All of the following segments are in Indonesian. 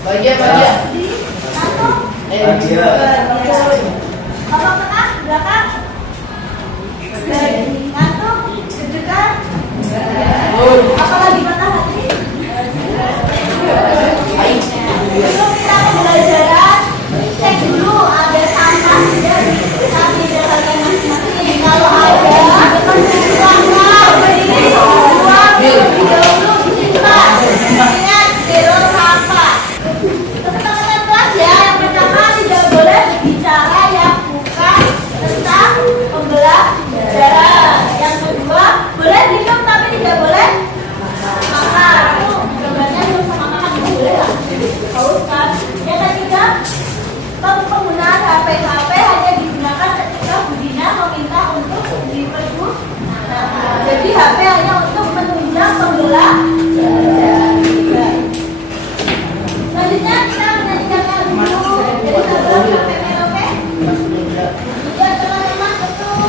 Bagian. Bagian. Kalau tengah, belakang. Ngantuk, deg-degan. Apalagi patah hati. Sebelum kita pembelajaran, cek dulu ada sampah tidak di dalamnya masing-masing. Kalau ada, buanglah. Berdiri buang terlebih dahulu disimpan. Ingat zero sampah. Teman-teman kelas ya, yang pertama tidak boleh bicara yang bukan tentang pembelajaran. Yang kedua, boleh minum tapi tidak boleh makan. Gambarnya minum sama makan boleh lah. Haus kan? Yang ketiga, penggunaan HP hanya digunakan ketika Budina meminta untuk dipergunakan. Jadi HP hanya untuk menunjang pembelajaran. Selanjutnya kita menyanyikan dulu. Jadi sebelum sampai meloke. Ya teman-teman betul.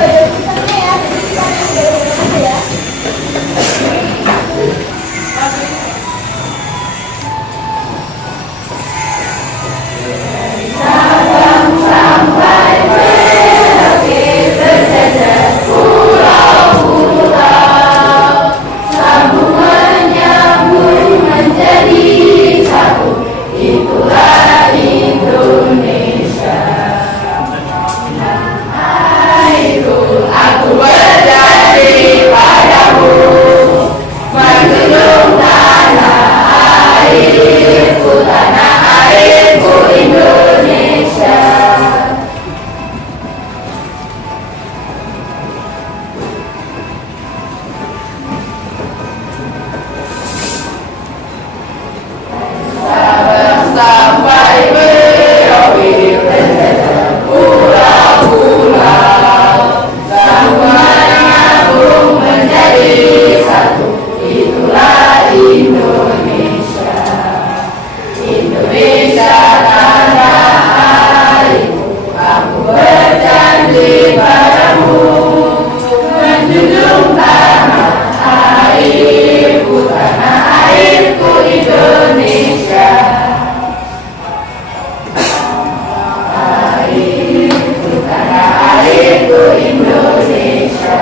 Ada sistemnya ya. Jadi kita yang ya. Sampai Merauke berjajar pulau-pulau, sambung menyambung menjadi satu, itulah Indonesia. Airku, aku berjanji padamu, menjunjung tanah airku Indonesia. Sampai Merauke berjajar pulau-pulau, semua nyambung menjadi satu, itulah Indonesia. Indonesia tanah airku, aku berjanji padamu, menjunjung tanah airku Indonesia. Airku Indonesia.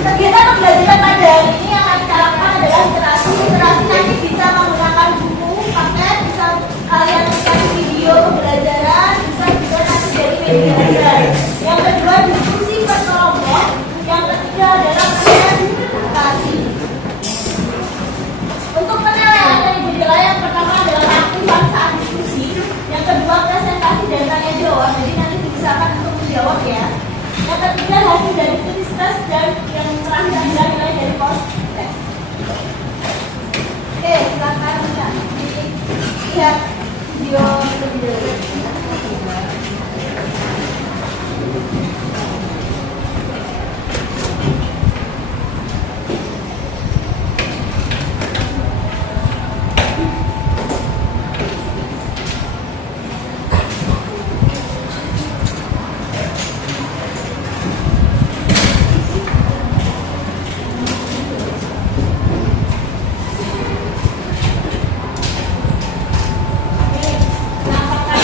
Kegiatan pembelajaran pada hari ini yang akan kita lakukan adalah literasi. Literasi nanti bisa menggunakan buku, paket, bisa kalian cari video pembelajaran, bisa juga nanti dari media belajar. Yang kedua diskusi berkelompok. Yang ketiga adalah presentasi. Untuk penilaian dari jendela yang pertama adalah aktifan saat diskusi, yang kedua presentasi dan tanya jawab. Jadi nanti diusahakan untuk menjawab ya. Yang ketiga hasil dari quiz test dan yang terakhir adalah nilai dari post test. Oke, silakan bisa lihat video terlebih dahulu. Nampakkan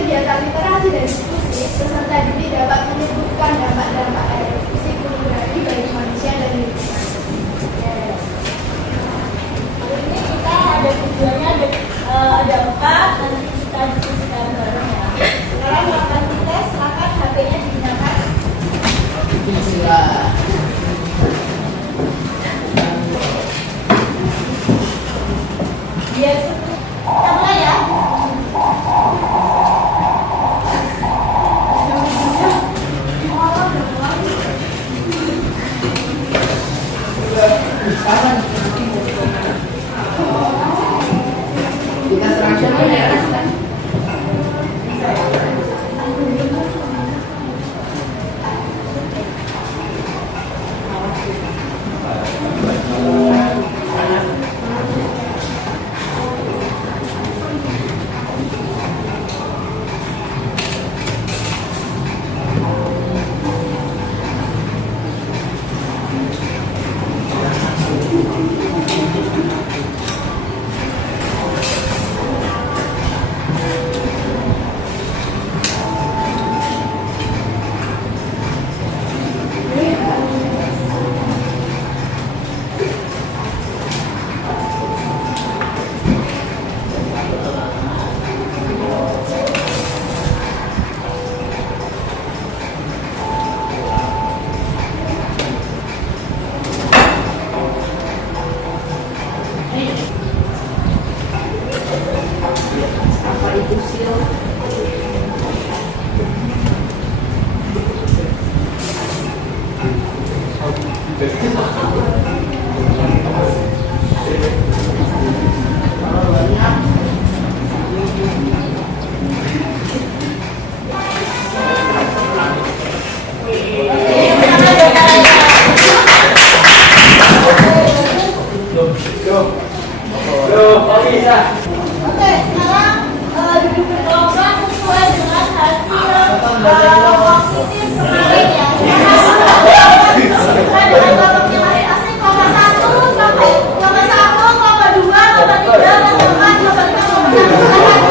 kegiatan literasi dan diskusi, peserta didik dapat menyebutkan dampak-dampak erupsi gunung berapi bagi manusia dan lingkungan. Ini kita ada tujuannya ada 4, nanti kita diskusikan bareng ya. Sekarang melakukan tes, silakan HP-nya digunakan. Bismillah. Biar kita mulai ya. Kita serahkan ya. Oke, sekarang duduk berkelompok sesuai dengan hasil positif kemarin ya. Sesuai dengan kelompoknya masing-masing, kelompok 1 sampai kelompok 1, kelompok 2, kelompok 3, kelompok 4, kelompok 5, kelompok 5.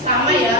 Sama ya.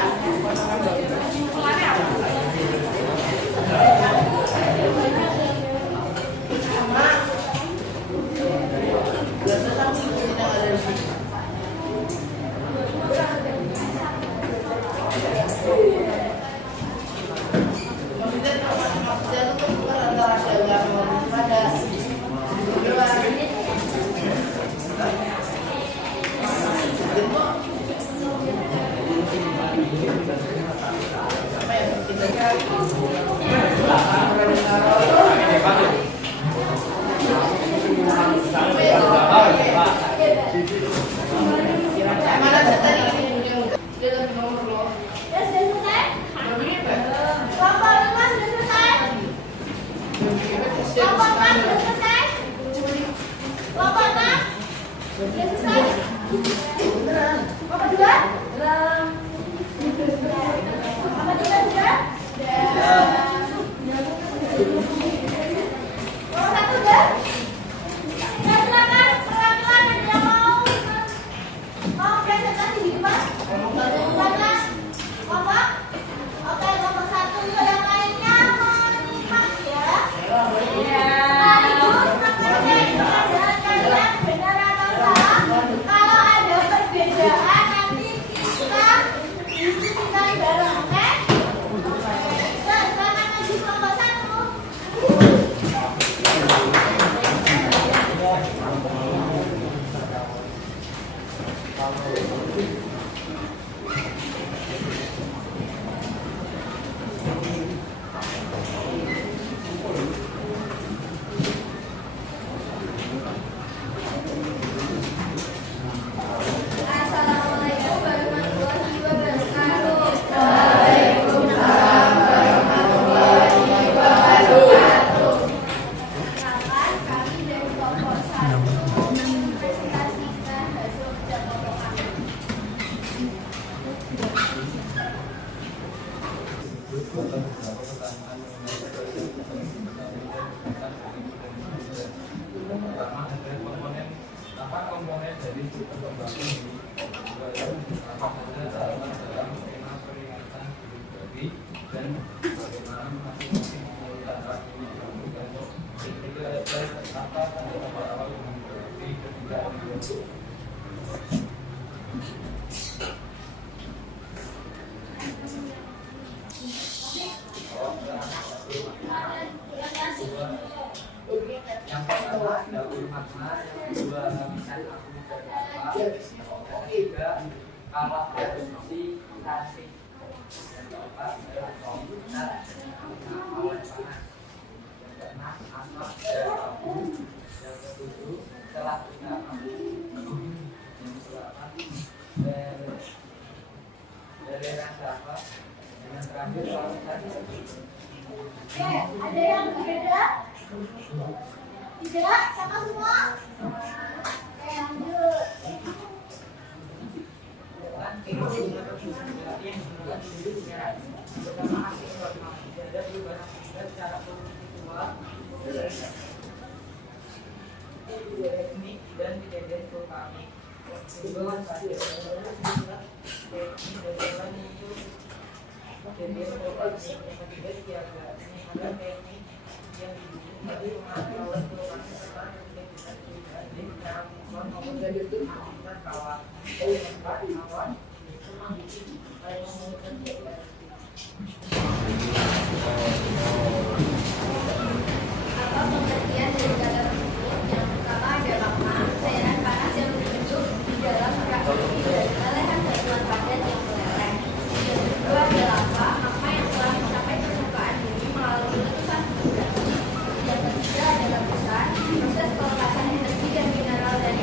Komponen dari perkembangan dalam tema peringatan bagi dan bagaimana masing-masing menggunakan untuk apa awal bagi ketika dibentuk. Yang pertama dahulu makna, yang kedua misalnya aku dan apa, ketiga kalah produksi tasik, yang keempat adalah komputer awan panas, yang keenam asap dan abu, yang ketujuh telah kita yang kedelapan dari rasa apa, yang terakhir kalau Ada yang berbeda? Tidak, sama semua. Lanjut. Apa pengertian dari kata tersebut? Yang pertama ada magma, cairan panas yang terbentuk di dalam kerak bumi dari lelehan batuan padat yang meleleh. Yang kedua ada lava, magma yang telah mencapai permukaan bumi melalui letusan gunung berapi. Yang ketiga ada letusan, proses pelepasan energi dan mineral dari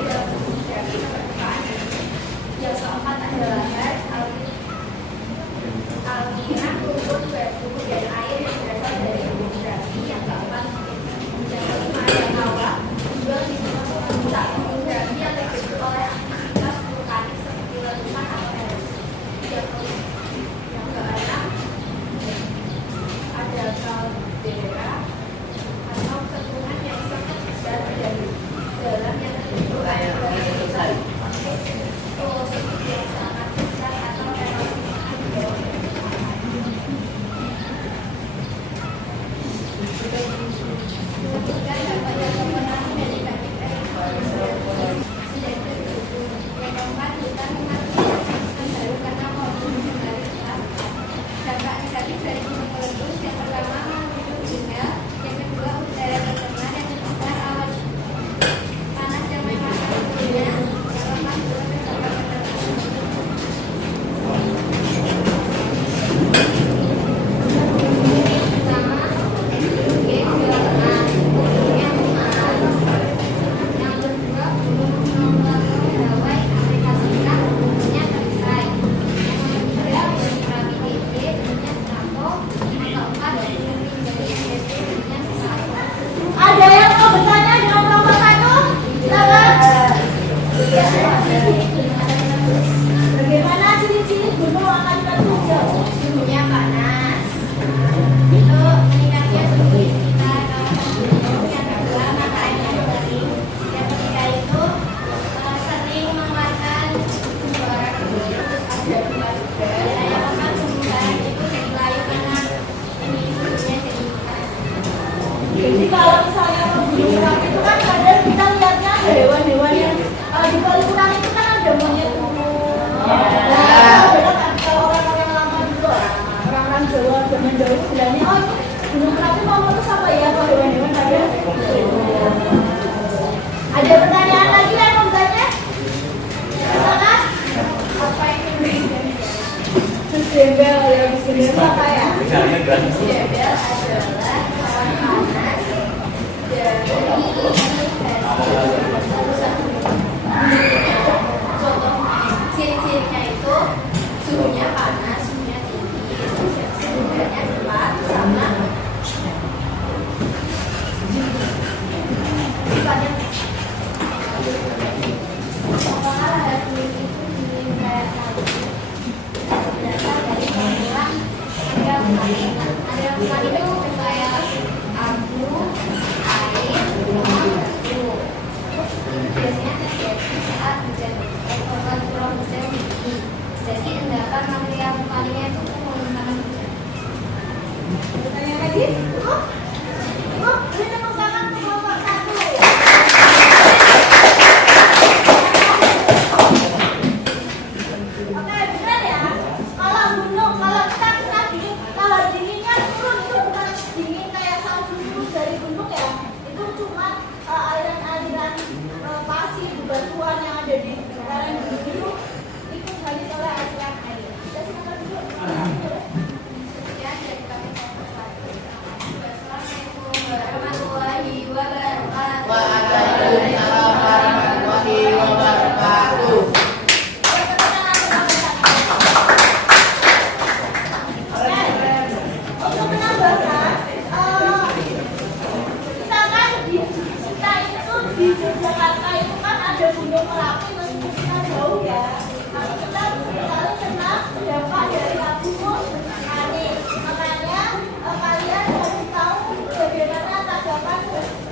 di Yogyakarta itu kan ada Gunung Merapi meskipun kita jauh ya. Tapi kita selalu kena dampak dari abu vulkanik. Makanya kalian harus tahu bagaimana tanggapan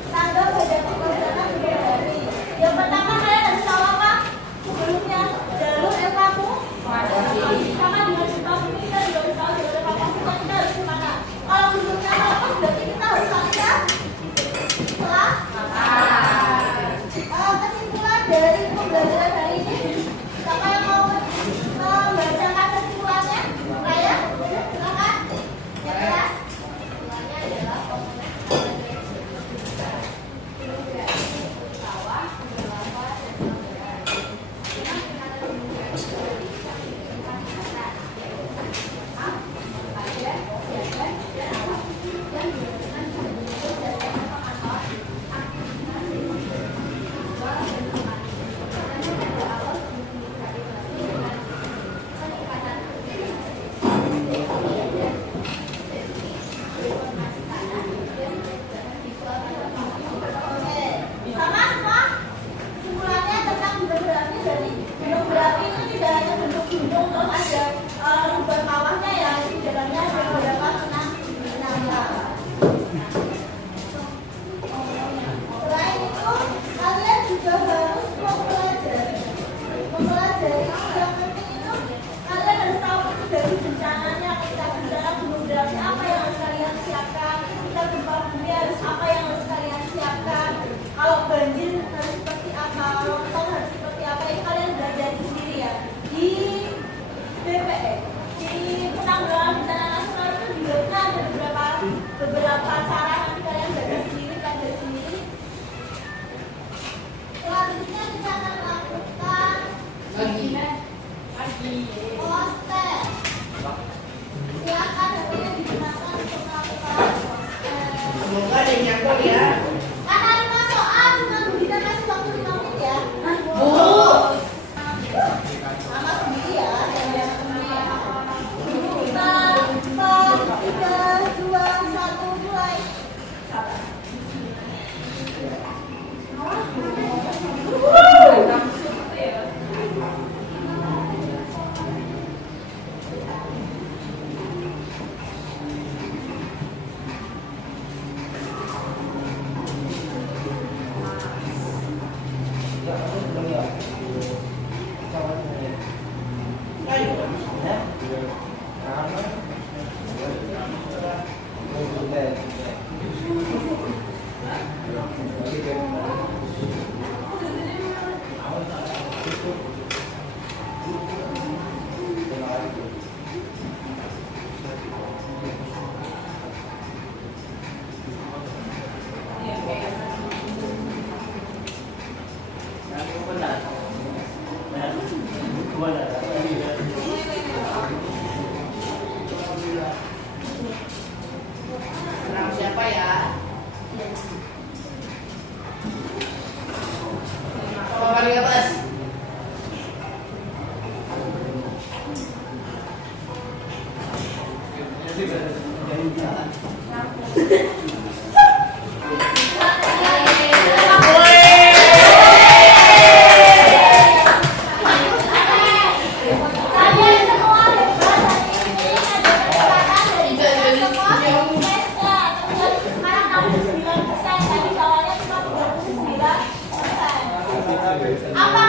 tanggap hadap bencana gunung Merapi. Yang pertama kalian harus tahu apa? Sebelumnya jalur evakuasi sama dengan gempa bumi kita juga harus tahu jalur evakuasi kita harus kemana. Kalau gunungnya meletus berarti kita harus siap setelah kesimpulan dari pembelajaran hari ini. Siapa yang mau membacakan kesimpulannya? Saya, silakan. Yang kelas kesimpulannya adalah komponen beberapa cara nanti kalian belajar sendiri, belajar sendiri. Selanjutnya kita akan lakukan poster. Silakan HP-nya digunakan untuk melakukan poster. Semoga ada yang nyambung ya. Karena 5 soal cuma kita kasih waktu 5 menit ya. Sama sendiri ya, yang temennya ya. 5, 4, 3, 2, 1, mulai. Senang siapa ya? Kalau paling atas. Kalian semua hebat hari ini ada kesempatan dari kita semua semesta. Sekarang kamu 9%, tadi soalnya cuma 39%. Apa